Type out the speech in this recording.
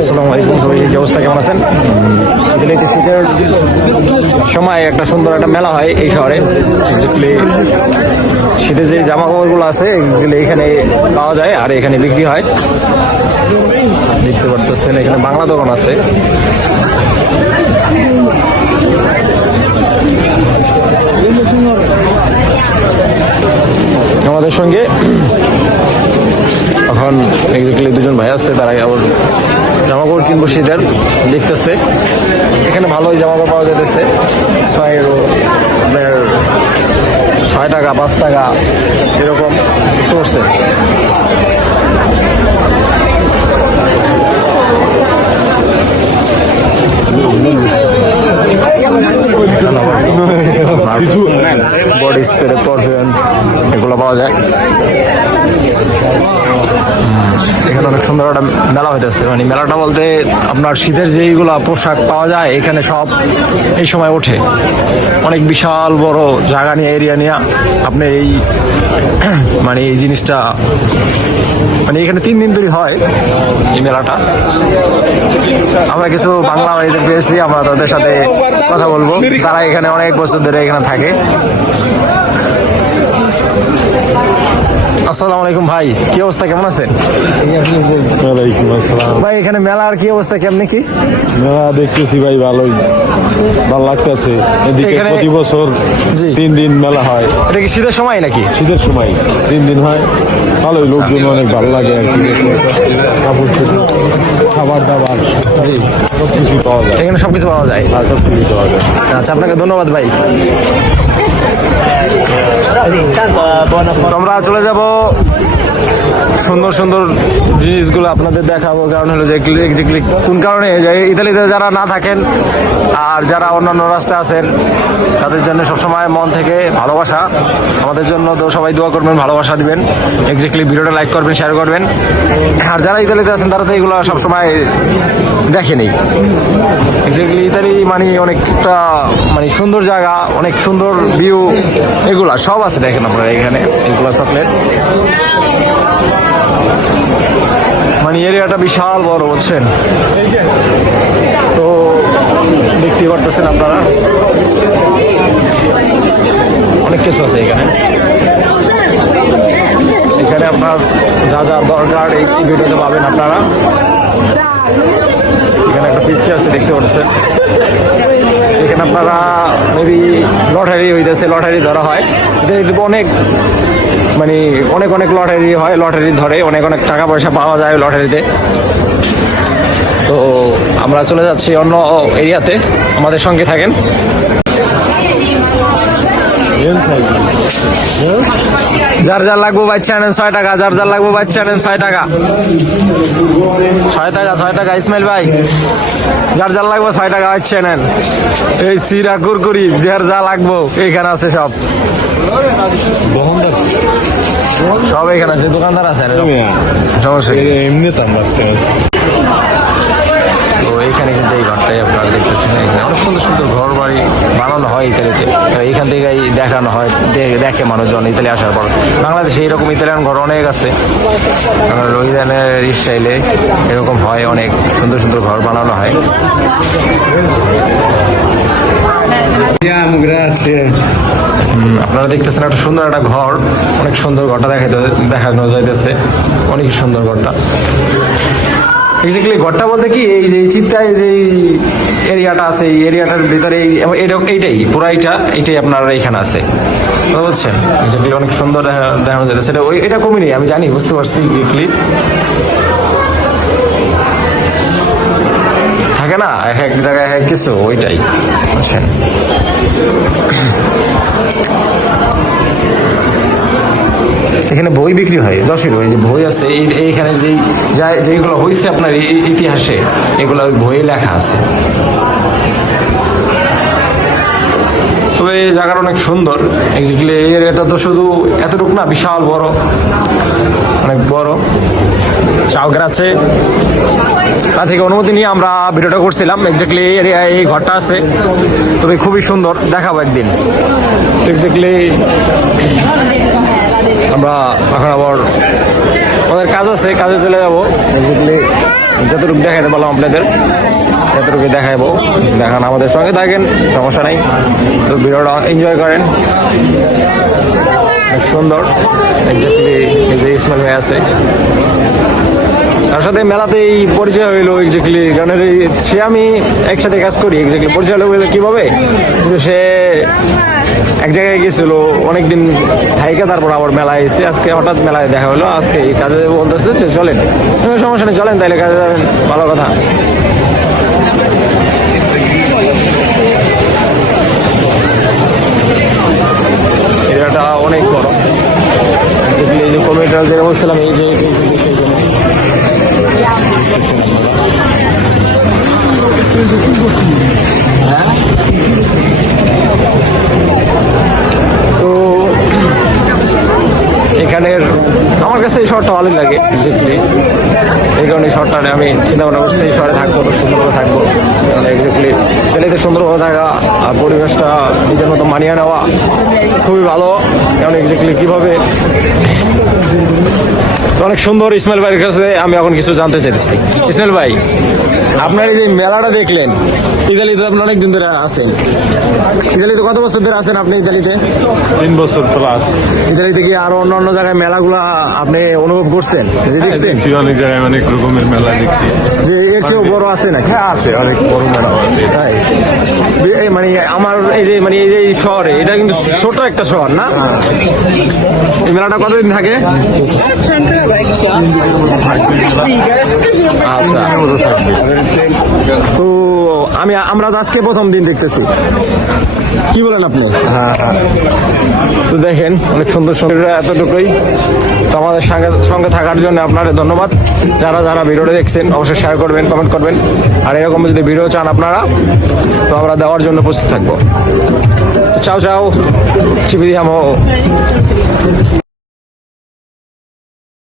আসসালামু আলাইকুম। সবাই কি অবস্থা কেমন আছেন? এগুলো শীতের সময় একটা সুন্দর একটা মেলা হয় এই শহরে। শীতের যে জামা কাপড়গুলো আছে, এগুলো এখানে পাওয়া যায় আর এখানে বিক্রি হয়। দেখতে পারতেছেন, এখানে বাংলা দোকান আছে। আমাদের সঙ্গে এখন এক্স্যাক্টলি দুজন ভাই আছে, তারা আবার জামা কাপড় কিনবো শীতের, দেখতেছে। এখানে ভালোই জামা কাপড় পাওয়া যেতেছে ছয় আপনার ছয় টাকা, পাঁচ টাকা, এরকম বুঝতে বডি স্প্রে পারফিউম এগুলো পাওয়া যায়। এখানে অনেক সুন্দর একটা মেলা হইতেছে। মানে মেলাটা বলতে আপনার শীতের যেইগুলো পোশাক পাওয়া যায়, এখানে সব এই সময় ওঠে। অনেক বিশাল বড় জায়গা নিয়ে এরিয়া নিয়ে আপনি এই মানে এই জিনিসটা মানে এখানে তিন দিন ধরে হয় এই মেলাটা। আমরা কিছু বাংলা ভাইদের পেয়েছি, আমরা তাদের সাথে কথা বলব। তারা এখানে অনেক বছর ধরে এখানে থাকে। আসসালামু আলাইকুম ভাই কি অবস্থা কেমন আছেন? ওয়ালাইকুম আসসালাম ভাই এখানে মেলার কি অবস্থা কেমনি কি? মেলা দেখতেছি ভাই ভালোই। ভালো লাগতেছে। এদিকে এখানে- প্রতি বছর জি। তিন দিন মেলা হয়। এটা কি শীতের সময় নাকি? শীতের সময় তিন দিন হয়। ভালোই লোকজন অনেক ভালো লাগে আর কি কাপড় চোপড় খাবার দাবার জি সব কিছু পাওয়া যায়। এখানে সবকিছু পাওয়া যায়? আর সব কিছু পাওয়া যায়। আচ্ছা আপনাকে ধন্যবাদ ভাই। তোমরা চলে যাব সুন্দর সুন্দর জিনিসগুলো আপনাদের দেখাবো। কারণ হলো যে এক্সাক্টলি কোন কারণে? ইতালিতে যারা না থাকেন আর যারা অন্যান্য রাষ্ট্রে আছেন, তাদের জন্য সবসময় মন থেকে ভালোবাসা। আমাদের জন্য তো সবাই দোয়া করবেন, ভালোবাসা দিবেন। এক্সাক্টলি ভিডিওটা লাইক করবেন শেয়ার করবেন। আর যারা ইতালিতে আছেন, তারা তো এগুলো সবসময় দেখেনি। এক্স্যাক্টলি ইতালি মানে অনেকটা মানে সুন্দর জায়গা, অনেক সুন্দর ভিউ এগুলা সব আছে দেখেন আপনারা এখানে, এগুলা চকলেট মানে এরিয়াটা বিশাল বড়, বুঝছেন? তো দেখতে পারতেছেন আপনারা? অনেক কিছু আছে এখানে। এখানে আপনার যা যা দরকার, এই ভিডিওতে পাবেন আপনারা। এখানে একটা পিচ্ছি আছে, দেখতে পাচ্ছেন এখানে আপনারা মেবি লটারি হইতেছে, লটারি ধরা হয়। অনেক মানে অনেক অনেক লটারি হয়, লটারি ধরে, অনেক অনেক টাকা পয়সা পাওয়া যায় লটারিতে। তো আমরা চলে যাচ্ছি অন্য এরিয়াতে, আমাদের সঙ্গে থাকেন। যার যার লাগবো বাচ্চা আনেন ছয় টাকা যার যার লাগবো বাচ্চা আনেন ছয় টাকা। ছয় টাকা ছয় টাকা ইসমাইল ভাই। যার যার লাগবে ছয় টাকা বাচ্চা নেন। এই সিরা কুরকুরি যার যা লাগবো এইখানে আছে সব। সব এখানে আছে দোকানদার আছে সমস্যা? এমনি এইখানে কিন্তু এই ঘরটাই আপনারা দেখতেছেন। এখানে অনেক সুন্দর সুন্দর ঘর বাড়ি বানানো হয় ইতালিতে। এইখান থেকেই দেখানো হয় দেখে মানুষজন ইতালি আসার পর। বাংলাদেশে এরকম ইতালিয়ান ঘর অনেক আছে। রোহিদানের স্টাইলে এরকম হয় অনেক সুন্দর সুন্দর ঘর বানানো হয়। আপনারা দেখতেছেন একটা সুন্দর একটা ঘর। অনেক সুন্দর ঘরটা দেখাইতে দেখানো যাইতেছে। অনেক সুন্দর ঘরটা। এক্স্যাক্টলি ঘরটা বলতে কি, এই যে চিত্তায় যে এরিয়াটা আছে, এই এরিয়াটার ভিতরে এইটাই, পুরো এইটা, এইটাই আপনার এখানে আছে। বুঝতে পারছেন এক্স্যাক্টলি অনেক সুন্দর দেখানো যাচ্ছে। সেটা ওই এটা কমিনি আমি জানি, বুঝতে পারছি এক্স্যাক্টলি থাকে না, এক এক জায়গায় এক কিছু, ওইটাই। বুঝছেন? এখানে বই বিক্রি হয়, দশের বই। যে বই আছে, এই এইখানে যেই যা- যেইগুলো হয়েছে আপনার ইতিহাসে, এগুলো বইয়ে লেখা আছে। তবে জায়গাটা অনেক সুন্দর। এক্স্যাক্টলি এই এরিয়াটা তো শুধু এতটুকু না, বিশাল বড়। অনেক বড়। চাউকার আছে। তা থেকে অনুমতি নিয়ে আমরা ভিডিওটা করছিলাম। এক্স্যাক্টলি এই এরিয়ায় এই ঘরটা আছে। তবে খুবই সুন্দর। দেখাবো একদিন। এক্স্যাক্টলি আমরা এখন আবার আমাদের কাজ আছে, কাজে চলে যাব। যতটুকু দেখাতে পারলাম আপনাদের এতটুকু দেখাবো দেখান আমাদের সঙ্গে থাকেন, সমস্যা নাই। তো ভিডিওটা এনজয় করেন। সুন্দর। যে আছে। তার সাথে মেলাতেই পরিচয় হইল এক্স্যাক্টলি কারণ সে আমি একসাথে কাজ করি এক্স্যাক্টলি পরিচয় হলো কীভাবে? সে এক জায়গায় গেছিল, অনেকদিন থাইকে, তারপর আবার মেলায় এসে আজকে হঠাৎ মেলায় দেখা হলো, আজকে এই কাজে বলতেছে চলেন। সমস্যা নেই, চলেন তাইলে কাজে যাবেন, ভালো কথা। শহরটা ভালোই লাগে এক্স্যাক্টলি এই কারণে এই শহরটা আমি চিন্তা ভাবনা করছি, এই শহরে থাকব সুন্দরভাবে থাকব। কারণ এক্স্যাক্টলি দিল্লিতে সুন্দরভাবে থাকা, আর পরিবেশটা নিজের মতো মানিয়ে নেওয়া খুবই ভালো। কারণ এক্স্যাক্টলি কীভাবে অনেক সুন্দর ইসমাইল ভাইয়ের কাছে আমি এখন কিছু জানতে চাইছি ইসমাইল ভাই আপনার এই যে মেলাটা দেখলেন ইতালিতে আপনি অনেক দিন ধরে আছেন। ইতালিতে কত বছর ধরে আছেন আপনি ইতালিতে? তিন বছর প্লাস ইতালিতে কি আরও অন্য অন্য জায়গায় মেলাগুলা আপনি অনুভব করছেন? যে দেখছেন? অনেক জায়গায় অনেক রকমের মেলা দেখছি। যে এর চেয়েও বড় আছে নাকি? হ্যাঁ আছে অনেক বড় মেলাও আছে। তাই। এই মানে আমার এই যে মানে এই যে শহরে এটা কিন্তু ছোট একটা শহর না? এই মেলাটা কতদিন থাকে? আচ্ছা। তো আমি আমরা আজকে প্রথম দিন দেখতেছি। কি বলেন আপনি? হ্যাঁ। তো দেখেন অনেক সুন্দর সুন্দর এতটুকুই। তো আমাদের সঙ্গে সঙ্গে থাকার জন্য আপনাদের ধন্যবাদ। যারা যারা ভিডিওটা দেখছেন অবশ্যই শেয়ার করবেন কমেন্ট করবেন। আর এরকম যদি ভিডিও চান আপনারা তো আমরা দেওয়ার জন্য প্রস্তুত থাকব। চাও চাও। চিপি দিয়ামো